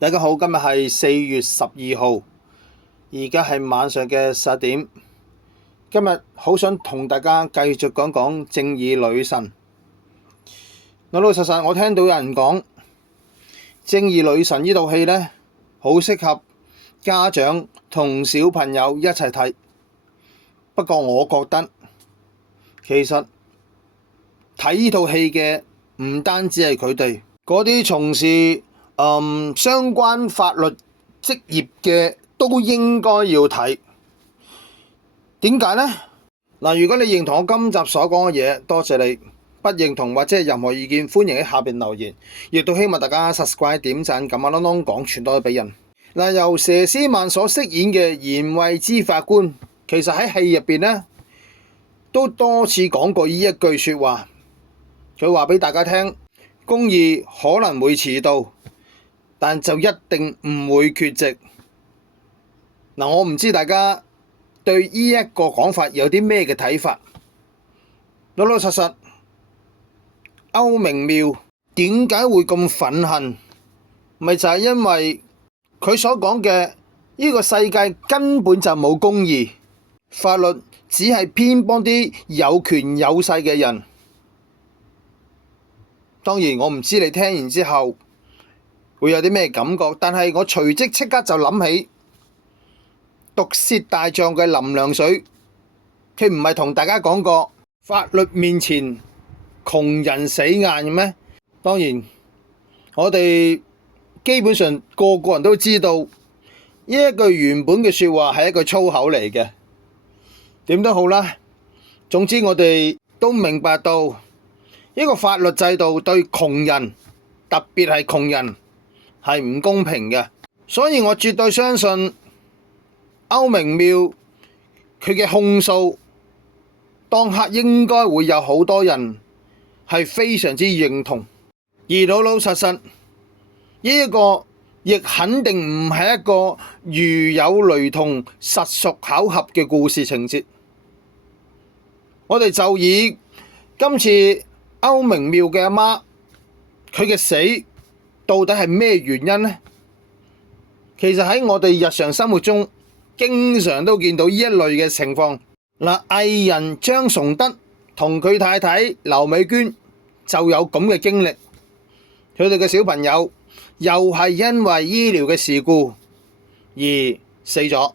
大家好，今日係4月12號，而家係晚上嘅11點。今日好想同大家繼續講講正義女神。老老實實，我聽到有人講正義女神呢套戲呢，好適合家長同小朋友一齊睇。不過我覺得其實睇呢套戲嘅唔單止係佢哋，嗰啲從事相關法律職業嘅都應該要睇。點解呢？嗱，如果你認同我今集所講嘅嘢，多謝你；不認同或者係任何意見，歡迎喺下邊留言。亦都希望大家 subscribe 點讚，撳下啷啷講傳多俾人。嗱，由佘詩曼所飾演嘅嚴惠芝法官，其實喺戲入邊呢，都多次講過呢一句説話。佢話俾大家聽，公義可能會遲到，但就一定唔會缺席。嗱，我唔知大家對呢一個講法有啲咩嘅睇法？老老實實，歐明妙點解會咁憤恨？咪就係因為佢所講嘅呢個世界根本就冇公義，法律只係偏幫啲有權有勢嘅人。當然，我唔知你聽完之後會有啲咩感覺，但係我隨即刻就諗起毒舌大狀嘅林良水，佢唔係同大家講過法律面前窮人死硬嘅咩？當然，我哋基本上個個人都知道呢一句原本嘅説話係一句粗口嚟嘅。點都好啦，總之我哋都明白到呢個法律制度對窮人，特別係窮人係唔公平嘅，所以我絕對相信歐明妙佢嘅控訴，當刻應該會有好多人係非常之認同，而老老實實呢一個亦肯定唔係一個如有雷同、實屬巧合嘅故事情節。我哋就以今次歐明妙嘅阿媽，佢嘅死到底係咩原因呢？其實喺我哋日常生活中，經常都見到呢一類嘅情況。嗱，藝人張崇德同佢太太劉美娟就有咁嘅經歷，佢哋嘅小朋友又係因為醫療嘅事故而死咗。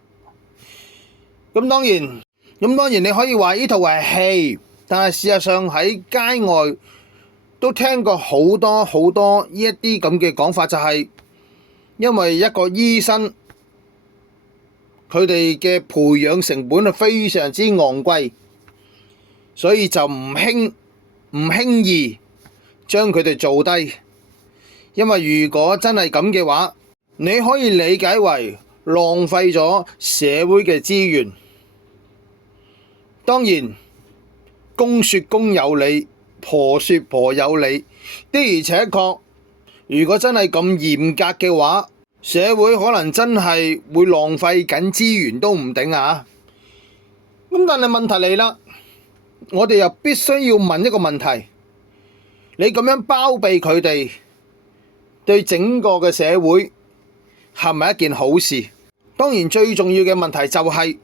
咁當然你可以話呢套係戲，但係事實上喺街外都聽過好多呢一啲咁嘅講法，就係因為一個醫生佢哋嘅培養成本係非常之昂貴，所以就唔輕易將佢哋做低。因為如果真係咁嘅話，你可以理解為浪費咗社會嘅資源。當然，公説公有理，婆説婆有理。的而且確，如果真係咁嚴格嘅話，社會可能真係會浪費緊資源都唔定啊！咁但係問題嚟啦，我哋又必須要問一個問題：你咁樣包庇佢哋，對整個嘅社會係咪一件好事？當然最重要嘅問題就係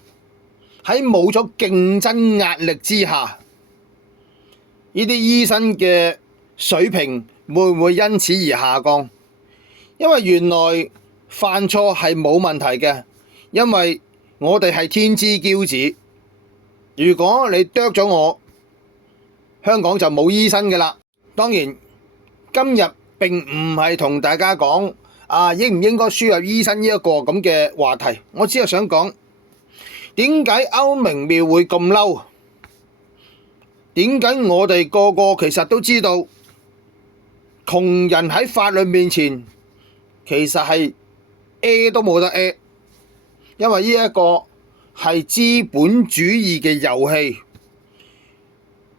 喺冇咗競爭壓力之下，呢啲醫生嘅水平會唔會因此而下降？因為原來犯錯係冇問題嘅，因為我哋係天之驕子。如果你剁咗我，香港就冇醫生㗎啦。當然，今日並唔係同大家講應唔應該輸入醫生呢一個咁嘅話題，我只係想講點解歐明妙會咁嬲？點解我哋個個其實都知道窮人喺法律面前其實係都冇得，因為呢一個係資本主義嘅遊戲，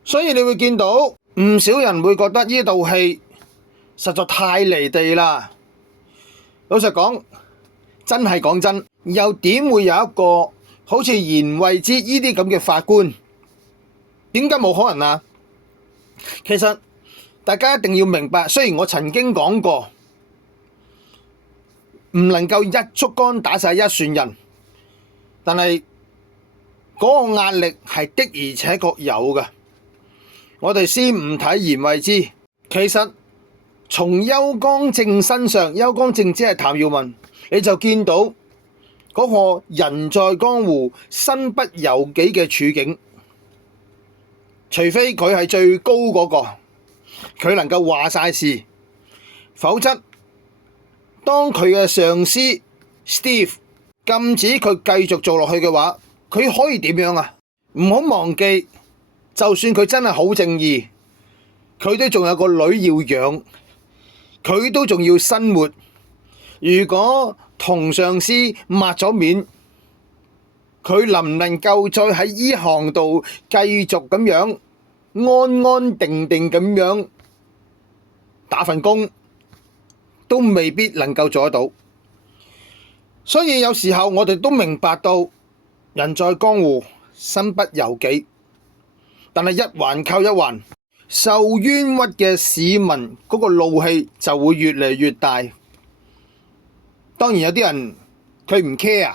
所以你會見到唔少人會覺得呢套戲實在太離地啦。老實講，真係講真，又點會有一個好似嚴惠芝呢啲咁嘅法官？點解冇可能啊？其實大家一定要明白，雖然我曾經講過，唔能夠一竹竿打晒一船人，但係嗰個壓力係的而且確有嘅。我哋先唔睇言為之，其實從邱剛正身上，邱剛正即係譚耀文，你就見到嗰個人在江湖身不由己嘅處境。除非佢係最高嗰個，佢能夠話晒事，否則當佢嘅上司 Steve 禁止佢繼續做落去嘅話，佢可以點樣啊？唔好忘記，就算佢真係好正義，佢都仲有個女要養，佢都仲要生活。如果同上司抹咗面，佢能唔能夠再喺呢行度繼續咁樣安安定定咁樣打份工，都未必能夠做得到。所以有時候我哋都明白到人在江湖身不由己，但係一環扣一環，受冤屈嘅市民嗰個怒氣就會越嚟越大。當然有啲人佢唔 care，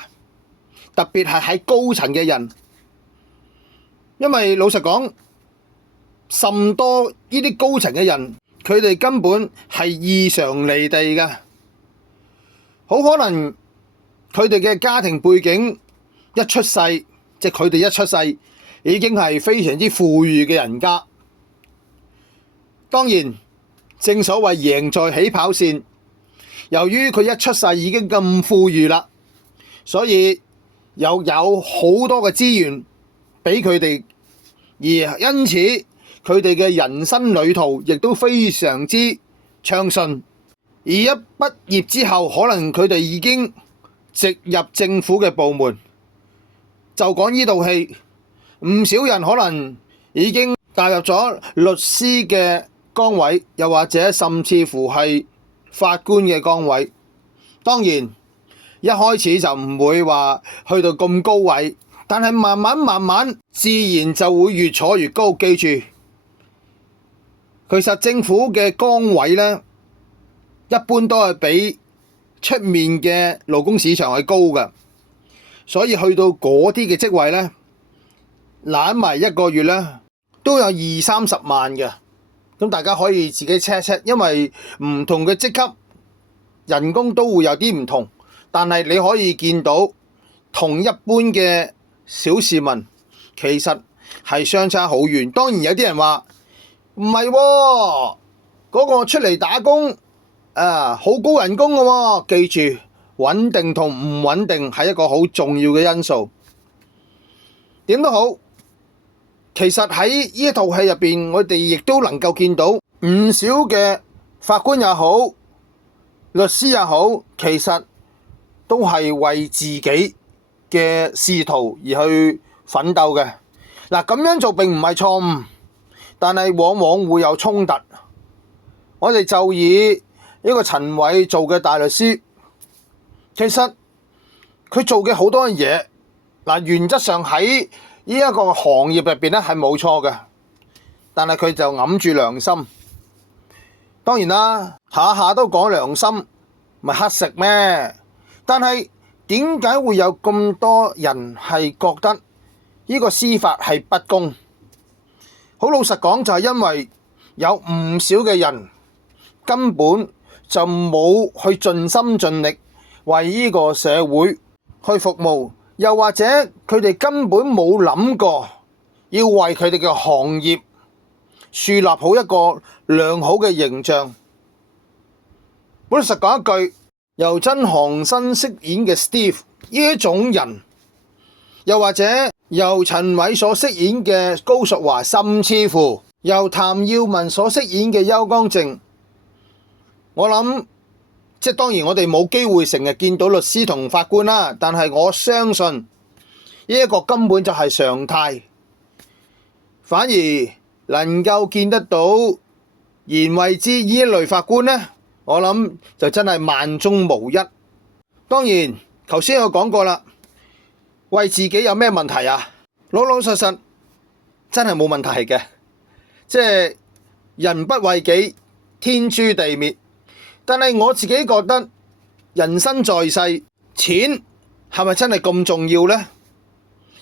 特別係喺高層嘅人，因為老實講，甚多呢啲高層嘅人，佢哋根本係異常離地嘅，好可能佢哋嘅家庭背景一出世，即係佢哋一出世已經係非常之富裕嘅人家。當然，正所謂贏在起跑線，由於佢一出世已經咁富裕啦，所以又有好多嘅資源俾佢哋，而因此佢哋嘅人生旅途亦都非常之暢順。而一畢業之後，可能佢哋已經直入政府嘅部門。就講呢套戲，唔少人可能已經踏入咗律師嘅崗位，又或者甚至乎係法官嘅崗位。當然一開始就唔會話去到咁高位，但係慢慢自然就會越坐越高。記住，其實政府嘅崗位呢，一般都係比出面嘅勞工市場係高嘅，所以去到嗰啲嘅職位呢，攬埋一個月呢都有20-30萬嘅。咁大家可以自己 check 一 check， 因為唔同嘅職級人工都會有啲唔同，但係你可以見到同一般嘅小市民其實係相差好遠。當然有啲人話唔係喎，嗰個出嚟打工好高人工嘅喎。記住，穩定同唔穩定係一個好重要嘅因素。點都好，其實喺呢一套戲入邊，我哋亦都能夠見到唔少嘅法官也好，律師也好，其實都係為自己嘅仕途而去奮鬥嘅。嗱，咁樣做並唔係錯誤，但係往往會有衝突。我哋就以一個陳偉做嘅大律師，其實佢做嘅好多嘢，原則上喺呢一個行業入邊咧係冇錯嘅，但係佢就揞住良心。當然啦，下下都講良心，咪乞食咩？但係點解會有咁多人係覺得呢個司法係不公？好老實講，就係因為有唔少嘅人根本就冇去盡心盡力為呢個社會去服務，又或者佢哋根本冇諗過要為佢哋嘅行業樹立好一個良好嘅形象。我老實講一句，由曾航生飾演嘅 Steve 呢一種人，又或者由陳偉所飾演嘅高淑華，甚至乎由譚耀文所飾演嘅邱剛正，我諗即係當然我哋冇機會成日見到律師同法官啦，但係我相信呢一個根本就係常態，反而能夠見得到言為之呢一類法官呢，我諗就真係萬中無一。當然頭先我講過啦，為自己有咩問題啊？老老實實真係冇問題嘅，即係人不為己，天誅地滅。但係我自己覺得人生在世，錢係咪真係咁重要呢？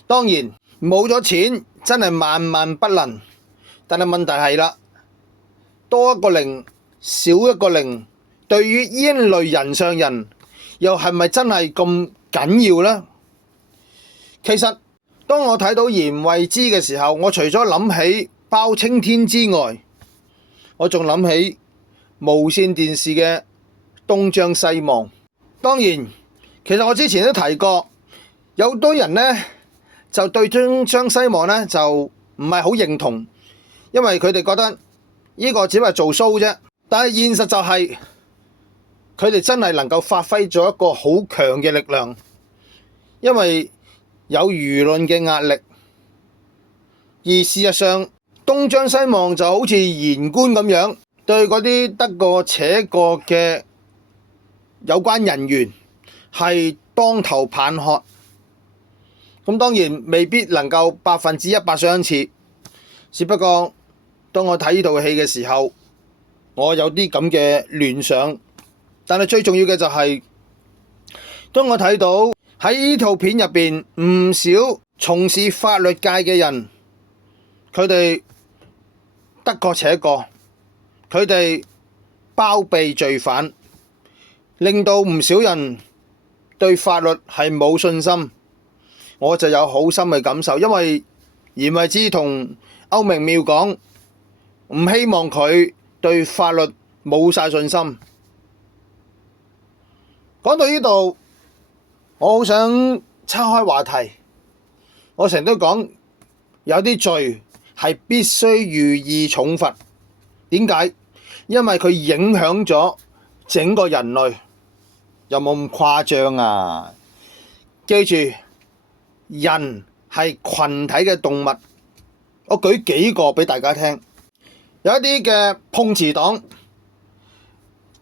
當然冇咗錢真係萬萬不能，但係問題係啦，多一個零少一個零，對於呢一類人上人又係咪真係咁緊要呢？其實當我睇到顏慧芝嘅時候，我除咗諗起包青天之外，我仲諗起無線電視嘅東張西望。當然，其實我之前都提過，有好多人呢就對東張西望呢就唔係好認同，因為佢哋覺得呢個只係做 show 啫。但係現實就係佢哋真係能夠發揮咗一個好強嘅力量，因為有輿論嘅壓力。而事實上，東張西望就好似言官咁樣，對嗰啲得過且過嘅有關人員係當頭棒喝。咁當然未必能夠100%相似，只不過當我睇呢套戲嘅時候，我有啲咁嘅聯想。但係最重要嘅就係，當我睇到喺呢套片入邊唔少從事法律界嘅人，佢哋得過且過，佢哋包庇罪犯，令到唔少人對法律係冇信心，我就有好深嘅感受。因為顏慧芝同歐明妙講，唔希望佢對法律冇晒信心。講到呢度，我好想岔開話題。我成日都講，有啲罪係必須予以重罰。點解？因為佢影響咗整個人類。有冇咁誇張啊？記住，人係群體嘅動物。我舉幾個俾大家聽。有一啲嘅碰瓷黨，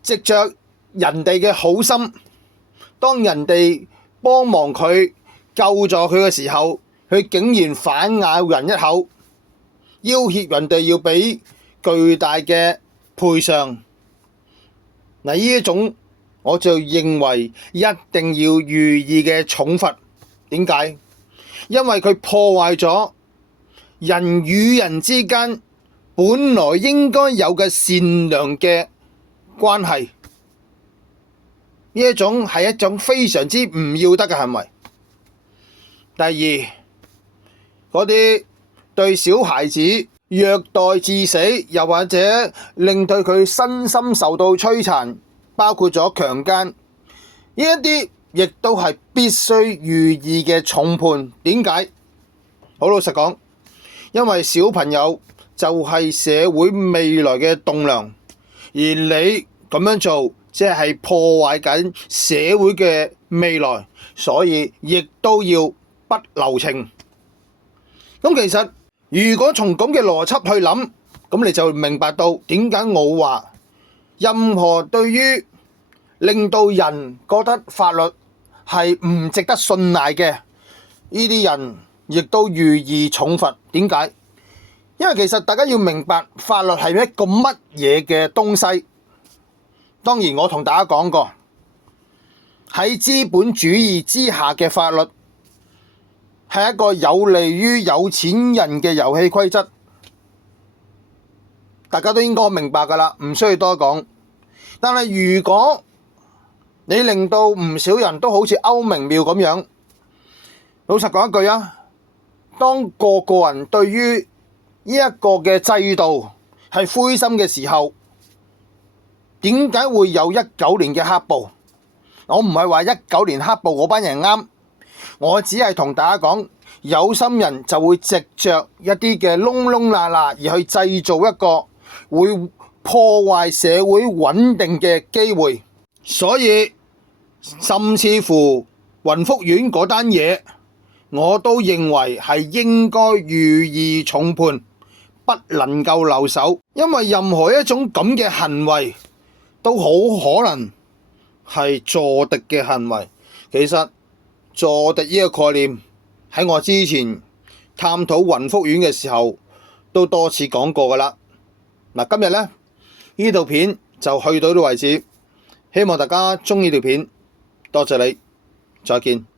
藉着人哋嘅好心，當人哋幫忙佢救助佢嘅時候，佢竟然反咬人一口，要挾人哋要俾巨大嘅賠償。嗱，呢一種我就認為一定要予以嘅重罰。點解？因為佢破壞咗人與人之間本來應該有嘅善良嘅關係。呢一種係一種非常之唔要得嘅行為。第二，嗰啲對小孩子虐待致死，又或者令到佢身心受到摧殘，包括咗強姦，呢一啲亦都係必須予以嘅重判。點解？好老實講，因為小朋友就係社會未來嘅棟樑，而你咁樣做，即係破壞緊社會嘅未來，所以亦都要不留情。咁其實如果從咁嘅邏輯去諗，咁你就明白到點解我話任何對於令到人覺得法律係唔值得信賴嘅呢啲人，亦都予以重罰。點解？因為其實大家要明白法律係一個乜嘢嘅東西。當然我同大家講過，喺資本主義之下嘅法律係一個有利於有錢人嘅遊戲規則，大家都應該明白㗎啦，唔需要多講。但係如果你令到唔少人都好似歐明妙咁樣，老實講一句啊，當個個人對於呢一個嘅制度係灰心嘅時候，點解會有19年嘅黑暴？我唔係話19年黑暴嗰班人啱，我只係同大家講，有心人就會藉着一啲嘅窿窿罅罅而去製造一個會破壞社會穩定嘅機會。所以甚至乎雲福苑嗰單嘢，我都認為係應該予以重判，不能夠留守。因為任何一種咁嘅行為都好可能係助敵嘅行為。其實助敵呢個概念喺我之前探討雲福苑嘅時候都多次講過㗎啦。嗱，今日呢套片就去到呢度為止，希望大家鍾意條片，多謝你，再見。